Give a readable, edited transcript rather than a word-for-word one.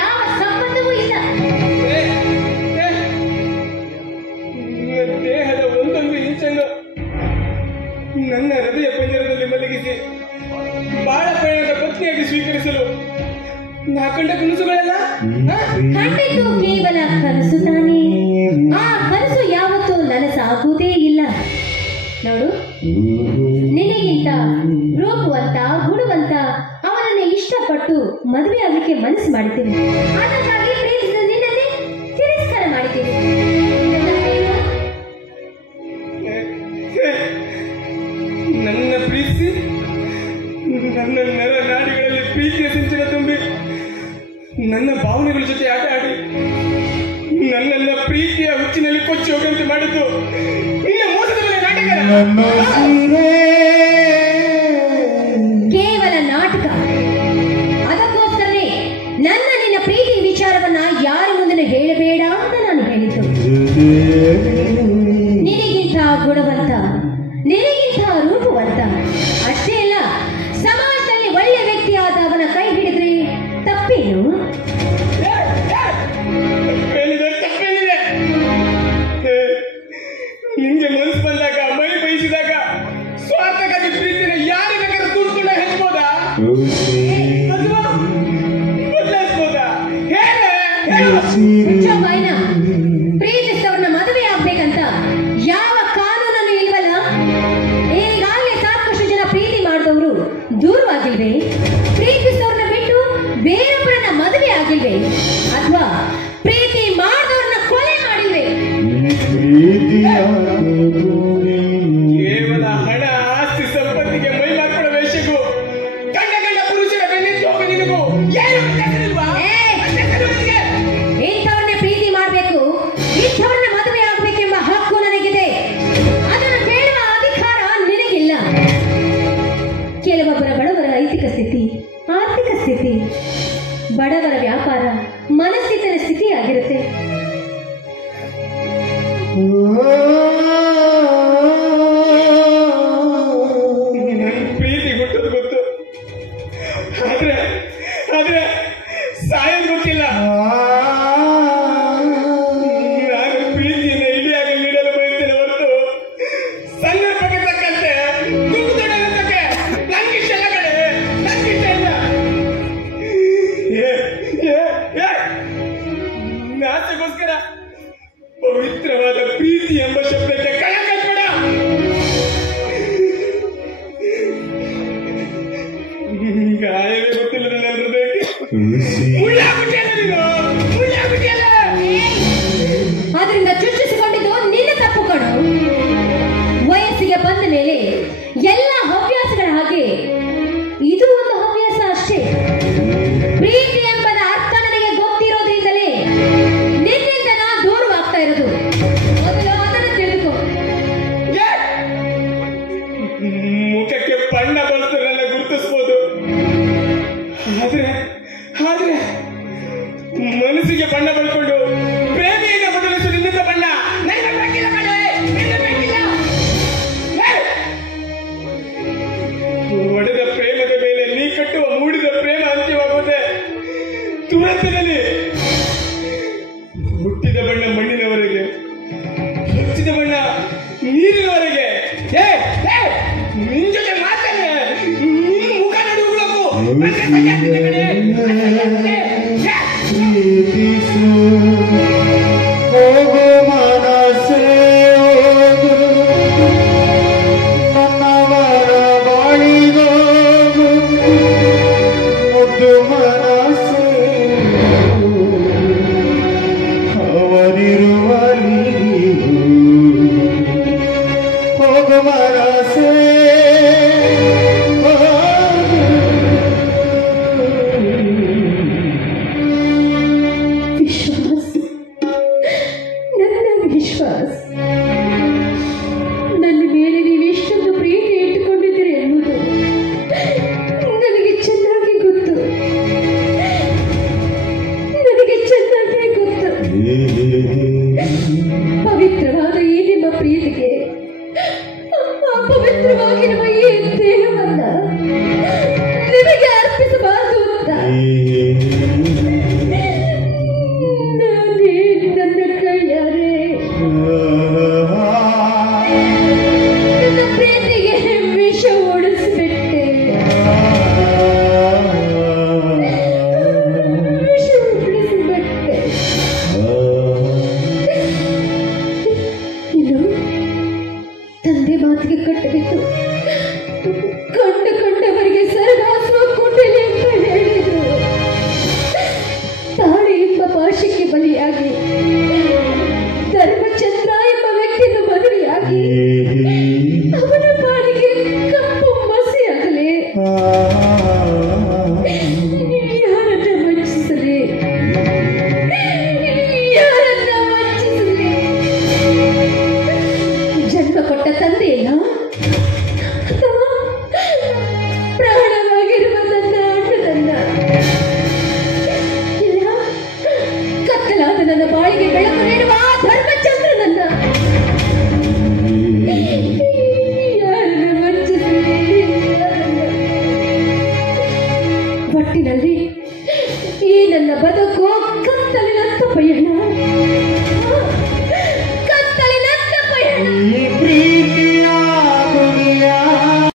ಯಾವ ಸಂಬಂಧವೂ ಇಲ್ಲ. ದೇಹದ ಒಂದೊಂದು ಇಂಚನ್ನು ನನ್ನ ಹೃದಯ ಪಂಜರದಲ್ಲಿ ಮಲಗಿಸಿ ಬಾಳ ಪಯಣದ ಪತ್ನಿಯಾಗಿ ಸ್ವೀಕರಿಸಲು ನಾ ಕಂಡ ಕನಸುಗಳೆಲ್ಲ ಕಂಡಿದ್ದು ಕೇವಲ ಕನಸು ತಾನೇ. ಆ ಕನಸು ಯಾವತ್ತೂ ನನಸಾಗುವುದೇ ಇಲ್ಲ. ನೋಡು, ನಿನಗಿಂತ ರೂಪವಂತ ಗುಣವಂತ ಅವನನ್ನೇ ಇಷ್ಟಪಟ್ಟು ಮದುವೆ ಆಗಲಿಕ್ಕೆ ಮನಸ್ಸು ಮಾಡಿದ್ದೇನೆ. ಅದಕ್ಕಾಗಿ ಪ್ರೀತಿಸಿದ ನಿನ್ನನ್ನೇ ತಿರಸ್ಕಾರ ಮಾಡಿದ್ದೇನೆ. ನನ್ನ ಪ್ರೀತಿಸಿ ನನ್ನ ನರ ನಾಡಿಗಳಲ್ಲಿ ಪ್ರೀತಿಯ ಸಿಂಚನ ತುಂಬಿ ನನ್ನ ಭಾವನೆಗಳ ಜೊತೆ ಆಟ ಆಡಿ ನನ್ನನ್ನ ಪ್ರೀತಿಯ ಹುಚ್ಚಿನಲ್ಲಿ ಕೊಚ್ಚಿ ಹೋಗಂತೆ ಮಾಡಿದ್ದು ನಿನ್ನ ಮೋಸದ ಮೇಲೆ ನಾಟಕ. ಕೇವಲ ನಾಟಕ. ಅದಕ್ಕೋಸ್ಕರನೇ ನನ್ನ ನಿನ್ನ ಪ್ರೀತಿ ವಿಚಾರವನ್ನ ಯಾರ ಮುಂದೆ ಹೇಳಬೇಡ ಅಂತ ನಾನು ಹೇಳಿದ್ದು. ನಿನಗಿಂತ ಗುಣವಂತ, ನಿನಗಿಂತ ರೂಪವಂತ, ಅಷ್ಟೇ ಅಲ್ಲ ಸಮಾಜದಲ್ಲಿ ಒಳ್ಳೆ ವ್ಯಕ್ತಿಯಾದ ಅವನ ಕೈ ಹಿಡಿದ್ರೆ ತಪ್ಪೇನು? ನಿಂಗೆ ಮನಸ್ಸು ಬಂದಾಗ, ಮೈ ಬಯಸಿದಾಗ ಸ್ವಾರ್ಥಕ್ಕಾಗಿ ಪ್ರೀತಿನ ಯಾರು ಬೇಕಾದ್ರೂ ತುಂಬಿಕೊಂಡ ಹೆಚ್ಬೋದಾ? ಬದಲಾಯಿಸ್ಬೋದಾ? ಪ್ರೀತಿಸಿದವ್ರನ್ನ ಮದುವೆ ಆಗ್ಬೇಕಂತ ಯಾವ ಕಾನೂನನ್ನು ಇಲ್ವಲ್ಲ. ಈಗಾಗಲೇ ಸಾಕಷ್ಟು ಜನ ಪ್ರೀತಿ ಮಾಡಿದವರು ದೂರವಾಗಿಲ್ವೇ? ಪ್ರೀತಿಸಿದವ್ರನ್ನ ಬಿಟ್ಟು ಬೇರೊಬ್ಬರನ್ನ ಮದುವೆ ಆಗಿಲ್ವೇ? ಅಥವಾ ಪ್ರೀತಿ ಮಾಡಿದವ್ರನ್ನ ಕೊಲೆ ಮಾಡಿಲ್ವೇ? ಕೇವಲ ಹಣ, ಆಸ್ತಿ, ಸಂಪತ್ತಿಗೆ ಮೈ ಮಾಡ್ಕೊಳ್ಳೋ ವೇಷಕ್ಕೂ ಗಂಡ ಗಂಡ ಪುರುಷರ ಬೆನ್ನೆತ್ತಿ ಹೋಗಿ ನಿನಗೂ ಏನು ವ್ಯತ್ಯಾಸವಿಲ್ವಾ? ಇಂಥವ್ರನ್ನೇ ಪ್ರೀತಿ ಮಾಡಬೇಕು, ಇಂಥವ್ರನ್ನ ಮದುವೆ ಆಗ್ಬೇಕೆಂಬ ಹಕ್ಕು ನನಗಿದೆ. ಅದನ್ನು ಕೇಳುವ ಅಧಿಕಾರ ನಿನಗಿಲ್ಲ. ಕೆಲವೊಬ್ಬರ ಬಡವರ ಐತಿಕ ಸ್ಥಿತಿ, ಆರ್ಥಿಕ ಸ್ಥಿತಿ, ಬಡವರ ವ್ಯಾಪಾರ, ಮನಸ್ಥಿತಿಯ ಸ್ಥಿತಿಯಾಗಿರುತ್ತೆ. ಪ್ರೀತಿ ಗೊತ್ತದು ಗೊತ್ತು, ಆದ್ರೆ ಸಾಯೋದು ಗೊತ್ತಿಲ್ಲ. ನಾನು ಪ್ರೀತಿಯನ್ನು ಇಡಿಯಾಗಿ ನೀಡಲು ಬಯಸ್ತೇನೆ ಹೊರತು ಸಂದರ್ಭಕ್ಕೆ ತಕ್ಕಂತೆ ದುಃಖದೊಡಗಕ್ಕೆ ನಂಗಿಷ್ಟ ಇಲ್ಲ ಕಡೆ, ನಂಗಿಷ್ಟ ಇಲ್ಲ. ಆಸೆಗೋಸ್ಕರ ಪವಿತ್ರವಾದ ಪ್ರೀತಿ ಎಂಬ ಶಬ್ದಕ್ಕೆ ಕಳಕಬೇಡ. ಗಾಯವೇ ಗೊತ್ತಿಲ್ಲ ನನ್ನ ಹೃದಯಕ್ಕೆ. ಆದ್ರಿಂದ ಚುಚ್ಚಿಸಿಕೊಂಡಿದ್ದು ನಿನ್ನ ತಪ್ಪು ಕಣು. ವಯಸ್ಸಿಗೆ ಬಂದ ಮೇಲೆ ಎಲ್ಲ ಹವ್ಯಾಸಗಳ ಹಾಗೆ ಇದು ಒಂದು ಹವ್ಯಾಸ ಅಷ್ಟೇ. ಪ್ರೀತಿ ಎಂಬದ ಅರ್ಥ ನನಗೆ ಗೊತ್ತಿರೋದ್ರಿಂದಲೇ ನಿನ್ನಿಂದ ನಾ ದೂರವಾಗ್ತಾ ಇರೋದು. ಮೊದಲು ಅದನ್ನು ತಿಳಿದುಕೋ. ಮುಖಕ್ಕೆ ಬಣ್ಣ ಬಳಸೋರೆಲ್ಲ ಗುರುತಿಸ್ಬೋದು, ಆದ್ರೆ ಮನಸ್ಸಿಗೆ ಬಣ್ಣ ಬಳ್ಕೊಂಡು ಪ್ರೇಮಿಯಿಂದ ಬದಲಿಸು ನಿನ್ನಿಂದ ಬಣ್ಣ ನನಗೆ ಬೇಕಿಲ್ಲ ಕಣೆ, ನನಗೆ ಬೇಕಿಲ್ಲ. ಒಡೆದ ಪ್ರೇಮದ ಮೇಲೆ ನೀ ಕಟ್ಟುವ ಮೂಡಿದ ಪ್ರೇಮ ಅಂತ್ಯವಾಗುವುದೇ ತುರಂತದಲ್ಲಿ. ಹುಟ್ಟಿದ ಬಣ್ಣ ಮಣ್ಣಿನವರೆಗೆ, ಹಚ್ಚಿದ ಬಣ್ಣ ನೀರಿನವರೆಗೆ. ನಿನ್ ಜೊತೆ ಮಾತಾನೆ ನಿನ್ ಮುಖ ನಡುವುಗಳಕ್ಕೂ ವಿಶ್ವಾಸ ಒಟ್ಟಿನಲ್ಲಿ ಈ ನನ್ನ ಬದುಕು ಕತ್ತಲಿನಂತ ಪಯಣ